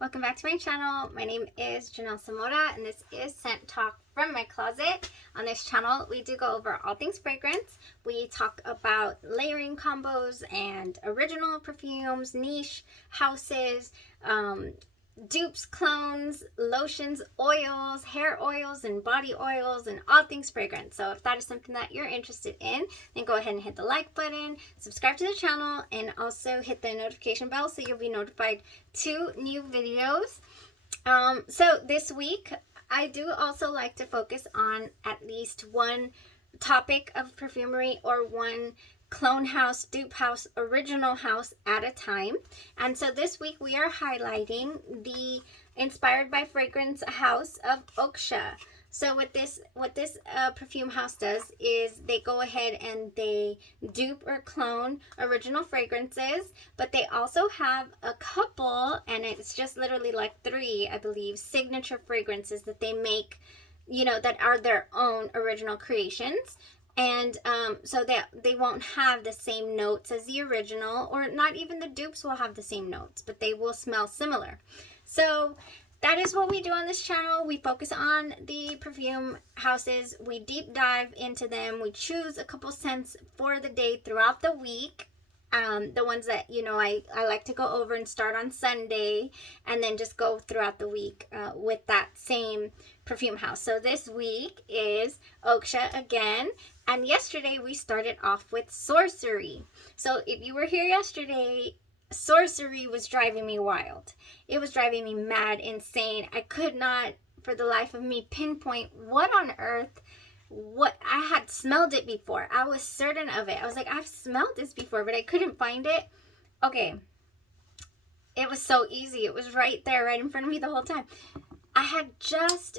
welcome back to my channel. My name is Janelle Samora and this is Scent Talk from my closet. On this channel, we do go over all things fragrance. We talk about layering combos and original perfumes, niche houses, dupes, clones, lotions, oils, hair oils, and body oils, and all things fragrance. So if that is something that you're interested in, then go ahead and hit the like button, subscribe to the channel, and also hit the notification bell so you'll be notified to new videos. So this week, I do also like to focus on at least one topic of perfumery or one clone house, dupe house, original house at a time. And so this week we are highlighting the inspired by fragrance house of Oksha. So what this perfume house does is they go ahead and they dupe or clone original fragrances, but they also have a couple, and it's just literally like 3, I believe, signature fragrances that they make, you know, that are their own original creations. And so they won't have the same notes as the original, or not even the dupes will have the same notes, but they will smell similar. So that is what we do on this channel. We focus on the perfume houses. We deep dive into them. We choose a couple scents for the day throughout the week. The ones that, you know, I like to go over and start on Sunday and then just go throughout the week with that same perfume house. So this week is Oksha again. And yesterday we started off with Sorcery. So if you were here yesterday, Sorcery was driving me wild. It was driving me mad, insane. I could not, for the life of me, pinpoint what on earth, what I had smelled it before. I was certain of it. I was like, I've smelled this before, but I couldn't find it. Okay. It was so easy. It was right there, right in front of me the whole time.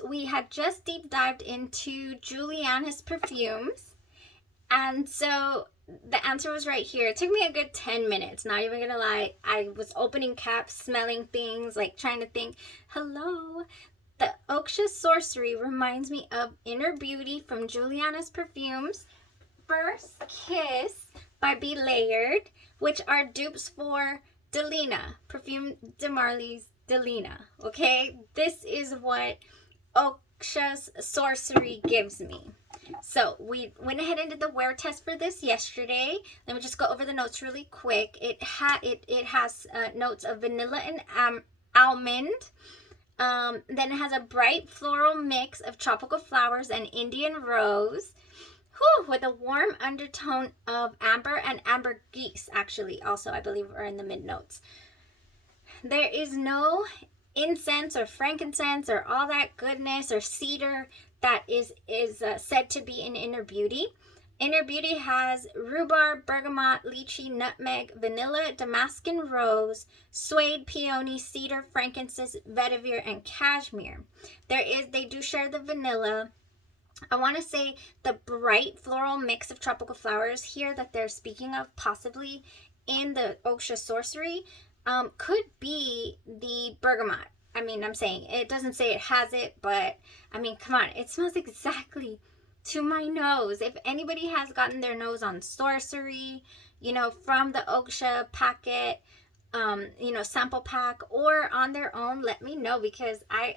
We had just deep dived into Juliana's perfumes. And so the answer was right here. It took me a good 10 minutes, not even gonna lie. I was opening caps, smelling things, like trying to think, hello. The Oksha Sorcery reminds me of Inner Beauty from Juliana's Perfumes, First Kiss by Be Layered, which are dupes for Delina, Perfume de Marly's Delina, okay? This is what Oksha's Sorcery gives me. So we went ahead and did the wear test for this yesterday. Let me just go over the notes really quick. It has notes of vanilla and almond. Then it has a bright floral mix of tropical flowers and Indian rose. With a warm undertone of amber and ambergris, actually, also I believe are in the mid notes. There is no incense or frankincense or all that goodness or cedar that is said to be in Inner Beauty. Inner Beauty has rhubarb, bergamot, lychee, nutmeg, vanilla, Damascus rose, suede, peony, cedar, frankincense, vetiver, and cashmere. They do share the vanilla. I want to say the bright floral mix of tropical flowers here that they're speaking of, possibly in the Oksha Sorcery, could be the bergamot. I mean, I'm saying, it doesn't say it has it, but I mean, come on, it smells exactly to my nose. If anybody has gotten their nose on Sorcery, you know, from the Oksha packet, you know, sample pack, or on their own, let me know, because I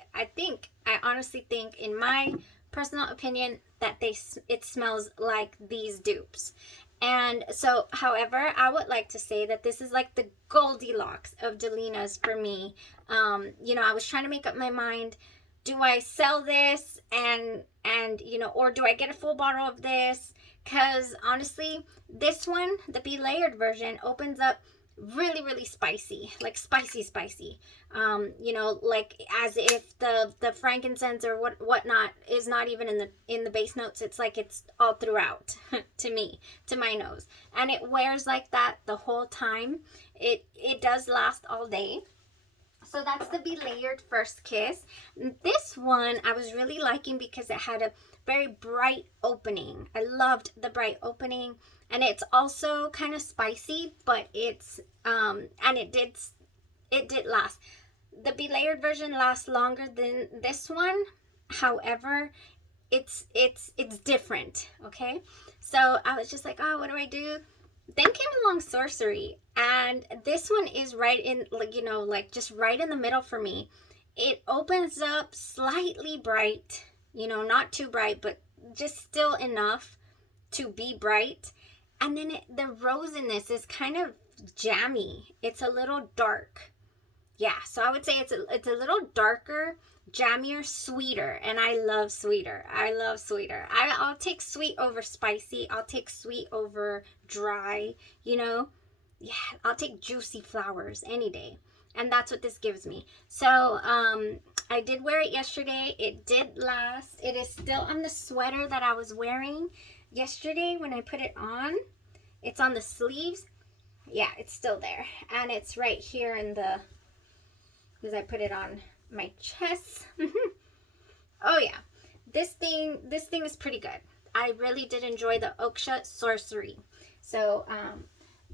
honestly think, in my personal opinion, that it smells like these dupes. And so, however, I would like to say that this is like the Goldilocks of Delina's for me. You know, I was trying to make up my mind, do I sell this and you know, or do I get a full bottle of this? Because honestly, this one, the Be Layered version, opens up really, really spicy, like spicy. You know, like as if the frankincense or whatnot is not even in the base notes. It's like it's all throughout to me, to my nose, and it wears like that the whole time. It does last all day. So that's the Be Layered First Kiss. This one I was really liking because it had a very bright opening. I loved the bright opening, and it's also kind of spicy, but it's and it did last. The Be Layered version lasts longer than this one. However, it's different, okay? So I was just like, oh, what do I do? then came along Sorcery, and this one is right in, like, you know, like just right in the middle for me. It opens up slightly bright, you know, not too bright, but just still enough to be bright. And then the rose in this is kind of jammy. It's a little dark. Yeah, so I would say it's a little darker, jammier, sweeter, and I love sweeter. I love sweeter. I'll take sweet over spicy. I'll take sweet over dry, you know. Yeah, I'll take juicy flowers any day. And that's what this gives me. So, I did wear it yesterday. It did last. It is still on the sweater that I was wearing yesterday when I put it on. It's on the sleeves. Yeah, it's still there. And it's right here in the, because I put it on my chest. Oh yeah, this thing is pretty good. I really did enjoy the Oksha Sorcery. So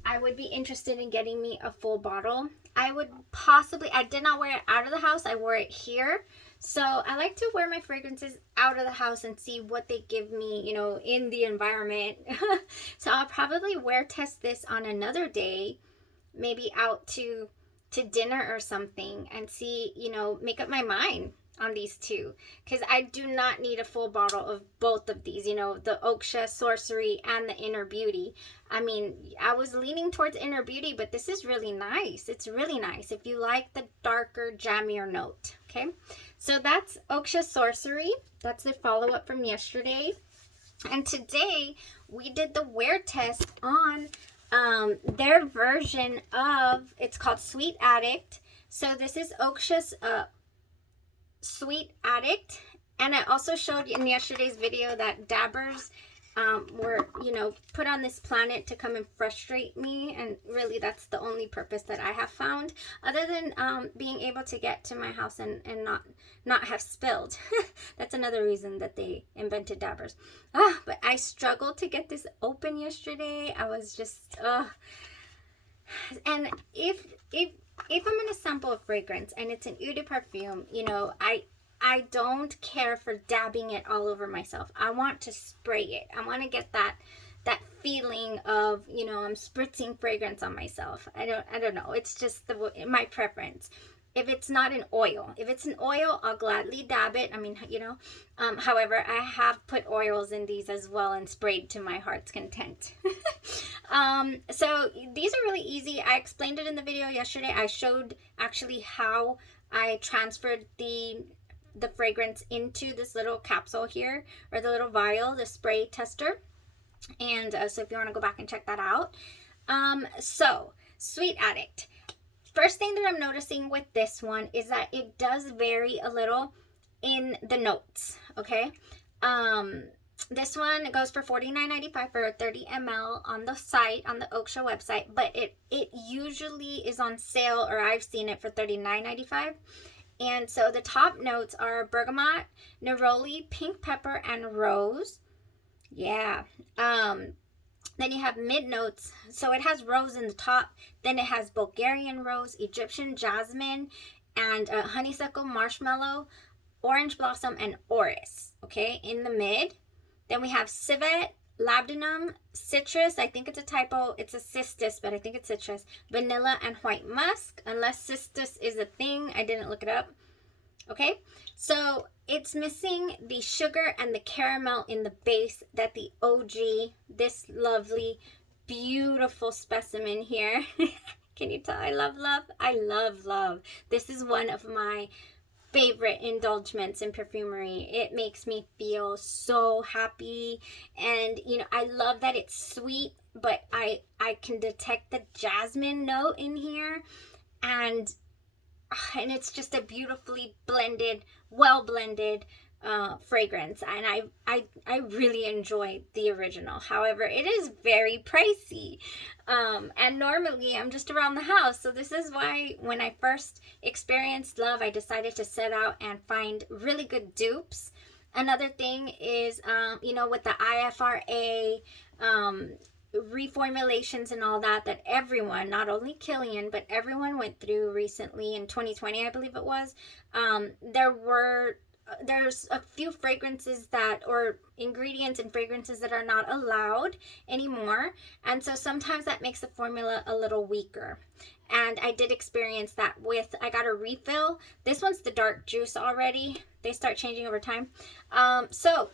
I would be interested in getting me a full bottle. I would possibly, I did not wear it out of the house. I wore it here. So I like to wear my fragrances out of the house and see what they give me, you know, in the environment. So I'll probably wear test this on another day, maybe out to dinner or something, and see, you know, make up my mind on these two, because I do not need a full bottle of both of these, you know, the Oksha Sorcery and the Inner Beauty. I mean, I was leaning towards Inner Beauty, but this is really nice. It's really nice if you like the darker, jammier note. Okay, so that's Oksha Sorcery. That's the follow-up from yesterday. And today we did the wear test on their version of, it's called Sweet Addict. So this is Oksha's Sweet Addict. And I also showed you in yesterday's video that dabbers were, you know, put on this planet to come and frustrate me. And really that's the only purpose that I have found, other than being able to get to my house and not have spilled. That's another reason that they invented dabbers. But I struggled to get this open yesterday. I was just, and if I'm gonna sample a fragrance and it's an eau de perfume, you know, I don't care for dabbing it all over myself. I want to spray it. I want to get that feeling of, you know, I'm spritzing fragrance on myself. I don't know. It's just my preference. If it's not an oil, if it's an oil, I'll gladly dab it. I mean, you know, however, I have put oils in these as well and sprayed to my heart's content. So these are really easy. I explained it in the video yesterday. I showed actually how I transferred the fragrance into this little capsule here, or the little vial, the spray tester. And so if you want to go back and check that out. So Sweet Addict. First thing that I'm noticing with this one is that it does vary a little in the notes. Okay. This one goes for $49.95 for a 30 ml on the site, on the Oksha website, but it usually is on sale, or I've seen it for $39.95. And so the top notes are bergamot, neroli, pink pepper, and rose. Yeah. Then you have mid notes. So it has rose in the top. Then it has Bulgarian rose, Egyptian jasmine, and honeysuckle, marshmallow, orange blossom, and orris. Okay, in the mid. Then we have civet, labdanum, citrus. I think it's a typo. It's a cistus, but I think it's citrus. Vanilla and white musk. Unless cistus is a thing. I didn't look it up. Okay, so it's missing the sugar and the caramel in the base that the OG, this lovely, beautiful specimen here. Can you tell I love love? I love love. This is one of my favorite indulgements in perfumery. It makes me feel so happy, and you know, I love that it's sweet, but I can detect the jasmine note in here, and it's just a beautifully blended, well blended fragrance, and I really enjoy the original. However, it is very pricey, and normally I'm just around the house, so this is why when I first experienced love, I decided to set out and find really good dupes. Another thing is, you know, with the IFRA reformulations and all that everyone, not only Kilian, but everyone went through recently in 2020, I believe it was, there were there's a few fragrances that, or ingredients and fragrances that are not allowed anymore, and so sometimes that makes the formula a little weaker. And I did experience that with, I got a refill. This one's the dark juice already. They start changing over time. So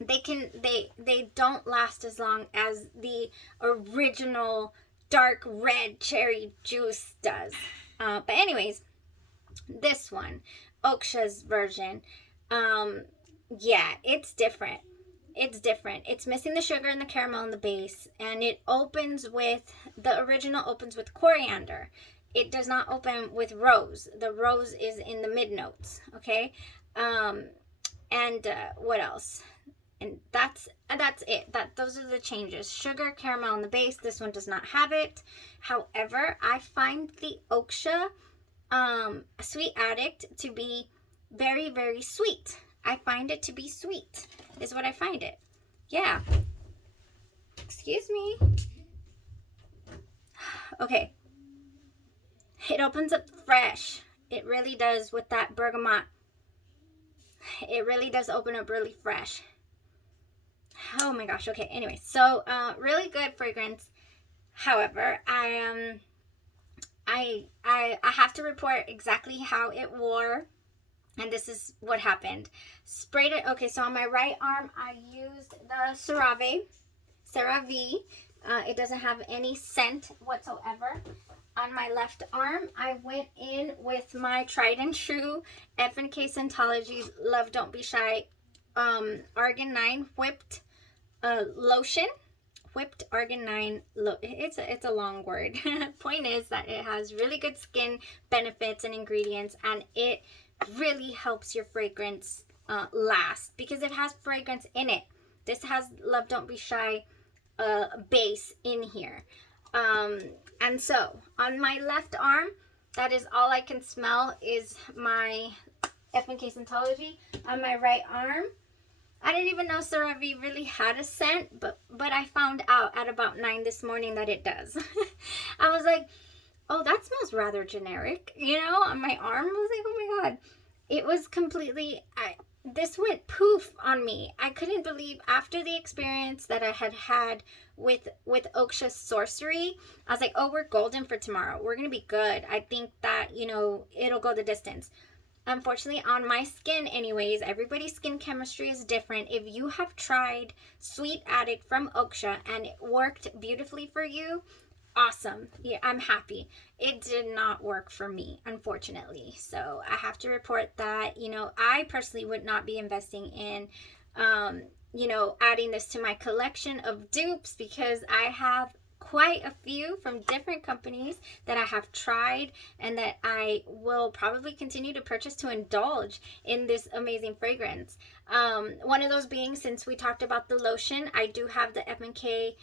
they don't last as long as the original dark red cherry juice does. But anyways, this one, Oksha's version, yeah, it's different. It's different. It's missing the sugar and the caramel in the base, and it opens with, the original opens with coriander. It does not open with rose. The rose is in the mid notes, okay? What else? And that's it. Those are the changes. Sugar, caramel on the base. This one does not have it. However, I find the Oksha Sweet Addict to be very, very sweet. I find it to be sweet, is what I find it. Yeah. Excuse me. Okay. It opens up fresh. It really does with that bergamot. It really does open up really fresh. Oh my gosh. Okay. Anyway, so really good fragrance. However, I have to report exactly how it wore, and this is what happened. Sprayed it. Okay, so on my right arm, I used the CeraVe. It doesn't have any scent whatsoever. On my left arm, I went in with my tried and true F&K Scientology's Love Don't Be Shy Argan 9 whipped lotion. Whipped Argan 9, it's a long word. Point is that it has really good skin benefits and ingredients, and it really helps your fragrance last because it has fragrance in it. This has Love Don't Be Shy base in here. And so on my left arm, that is all I can smell is my F&K Scientology. On my right arm, I didn't even know CeraVe really had a scent, but I found out at about 9 this morning that it does. I was like, oh, that smells rather generic, you know, on my arm. I was like, oh my God. It was completely, this went poof on me. I couldn't believe, after the experience that I had with Oksha's Sorcery, I was like, oh, we're golden for tomorrow. We're going to be good. I think that, you know, it'll go the distance. Unfortunately, on my skin anyways, everybody's skin chemistry is different. If you have tried Sweet Addict from Oksha and it worked beautifully for you, awesome. Yeah, I'm happy. It did not work for me, unfortunately. So I have to report that, you know, I personally would not be investing in, you know, adding this to my collection of dupes, because I have quite a few from different companies that I have tried and that I will probably continue to purchase to indulge in this amazing fragrance. One of those being, since we talked about the lotion, I do have the F&K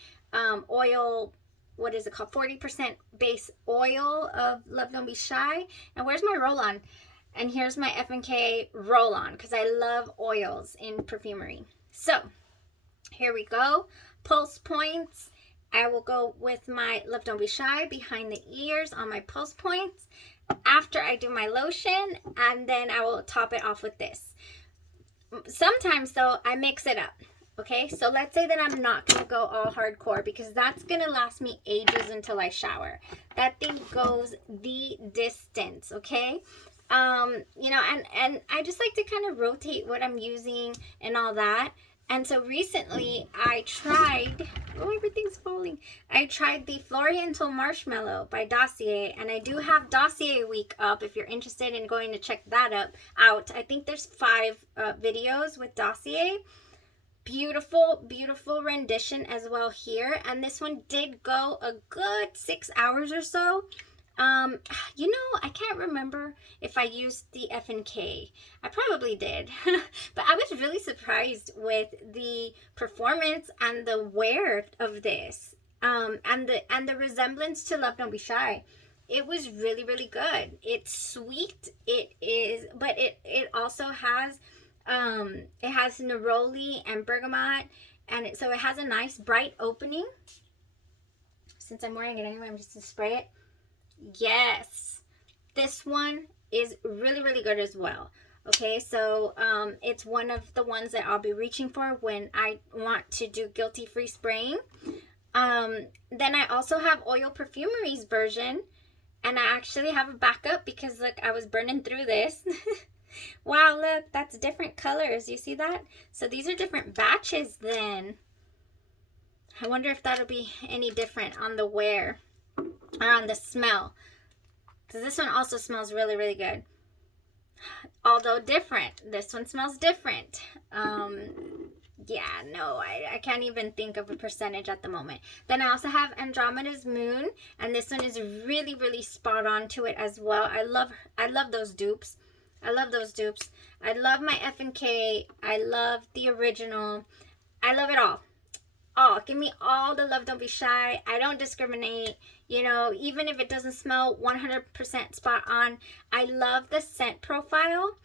oil, what is it called? 40% base oil of Love Don't Be Shy. And where's my roll-on? And here's my F&K roll-on, because I love oils in perfumery. So here we go. Pulse points. I will go with my Love Don't Be Shy behind the ears on my pulse points after I do my lotion, and then I will top it off with this. Sometimes though, I mix it up. Okay, so let's say that I'm not going to go all hardcore, because that's going to last me ages until I shower. That thing goes the distance, okay? You know, and I just like to kind of rotate what I'm using and all that. And so recently I tried, oh, everything's falling. I tried the Floriental Marshmallow by Dossier, and I do have Dossier Week up if you're interested in going to check that out. I think there's 5 videos with Dossier. Beautiful, beautiful rendition as well here. And this one did go a good 6 hours or so. You know, I can't remember if I used the F&K. I probably did. But I was really surprised with the performance and the wear of this. And the resemblance to Love Don't Be Shy. It was really, really good. It's sweet. It is, but it also has it has neroli and bergamot, and so it has a nice bright opening. Since I'm wearing it anyway, I'm just gonna spray it. Yes, this one is really, really good as well. Okay, so it's one of the ones that I'll be reaching for when I want to do guilty-free spraying. Then I also have Oil Perfumery's version, and I actually have a backup because look, I was burning through this. Wow, look, that's different colors. You see that? So these are different batches then. I wonder if that'll be any different on the wear or on the smell. Because this one also smells really, really good. Although different. This one smells different. Yeah, no, I can't even think of a percentage at the moment. Then I also have Andromeda's Moon, and this one is really, really spot on to it as well. I love those dupes. I love those dupes. I love my F&K. I love the original. I love it all. Oh, give me all the love, don't be shy. I don't discriminate, you know, even if it doesn't smell 100% spot on. I love the scent profile.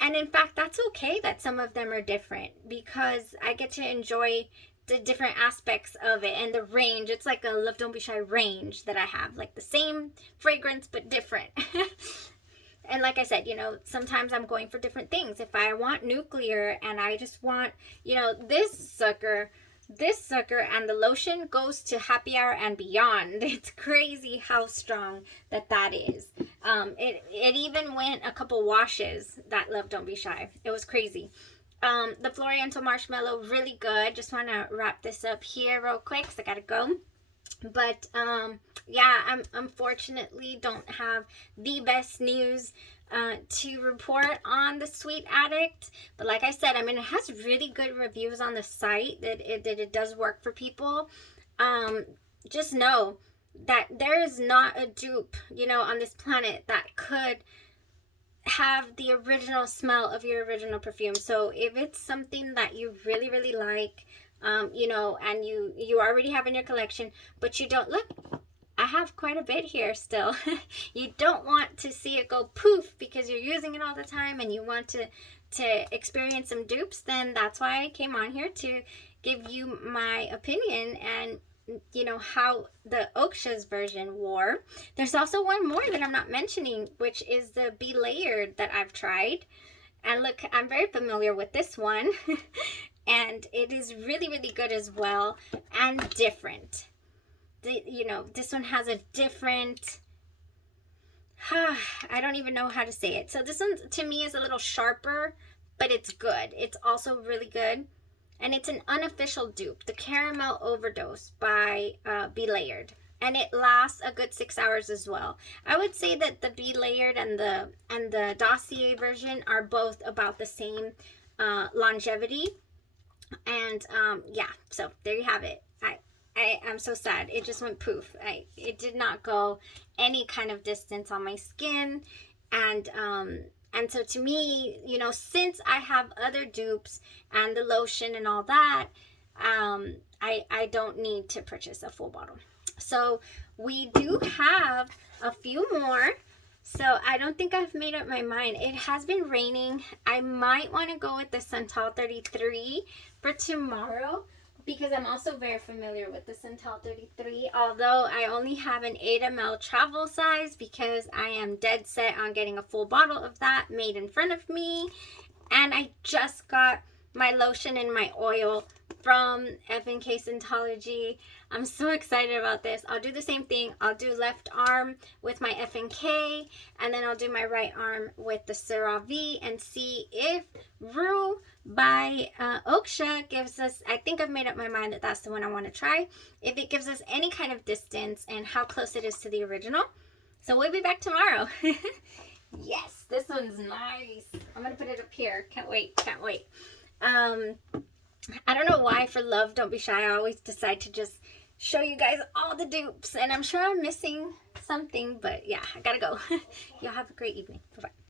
And in fact, that's okay that some of them are different because I get to enjoy the different aspects of it and the range. It's like a love, don't be shy range that I have, like the same fragrance, but different. And like I said, you know, sometimes I'm going for different things. If I want nuclear and I just want, you know, this sucker and the lotion goes to happy hour and beyond. It's crazy how strong that is. It even went a couple washes, that love, don't be shy. It was crazy. The Floriental Marshmallow, really good. Just want to wrap this up here real quick because I gotta go. But yeah, I unfortunately don't have the best news to report on the Sweet Addict. But like I said, I mean, it has really good reviews on the site that it does work for people. Just know that there is not a dupe, you know, on this planet that could have the original smell of your original perfume. So if it's something that you really, really like, you know, and you already have in your collection, but you don't, look, I have quite a bit here still. You don't want to see it go poof because you're using it all the time and you want to experience some dupes, then that's why I came on here to give you my opinion and, you know, how the Oksha's version wore. There's also one more that I'm not mentioning, which is the Be Layered that I've tried. And look, I'm very familiar with this one. And it is really, really good as well and different. You know, this one has a different, I don't even know how to say it. So this one to me is a little sharper, but it's good. It's also really good. And it's an unofficial dupe, the Caramel Overdose by Be Layered. And it lasts a good 6 hours as well. I would say that the Be Layered and the Dossier version are both about the same longevity. And yeah, so there you have it. I'm so sad. It just went poof. It did not go any kind of distance on my skin. And so to me, you know, since I have other dupes and the lotion and all that, I don't need to purchase a full bottle. So we do have a few more. So I don't think I've made up my mind. It has been raining. I might want to go with the Santal 33 for tomorrow, because I'm also very familiar with the Santal 33, although I only have an 8 ml travel size because I am dead set on getting a full bottle of that made in front of me. And I just got my lotion and my oil from F&K Scentology. I'm so excited about this. I'll do the same thing. I'll do left arm with my F&K, and then I'll do my right arm with the CeraVe and see if Ruhe by Oksha gives us, I think I've made up my mind that that's the one I want to try, if it gives us any kind of distance and how close it is to the original. So we'll be back tomorrow. Yes, this one's nice. I'm going to put it up here. Can't wait. Can't wait. I don't know why for Love Don't Be Shy I always decide to just show you guys all the dupes, and I'm sure I'm missing something, but yeah, I gotta go. Y'all have a great evening. Bye-bye.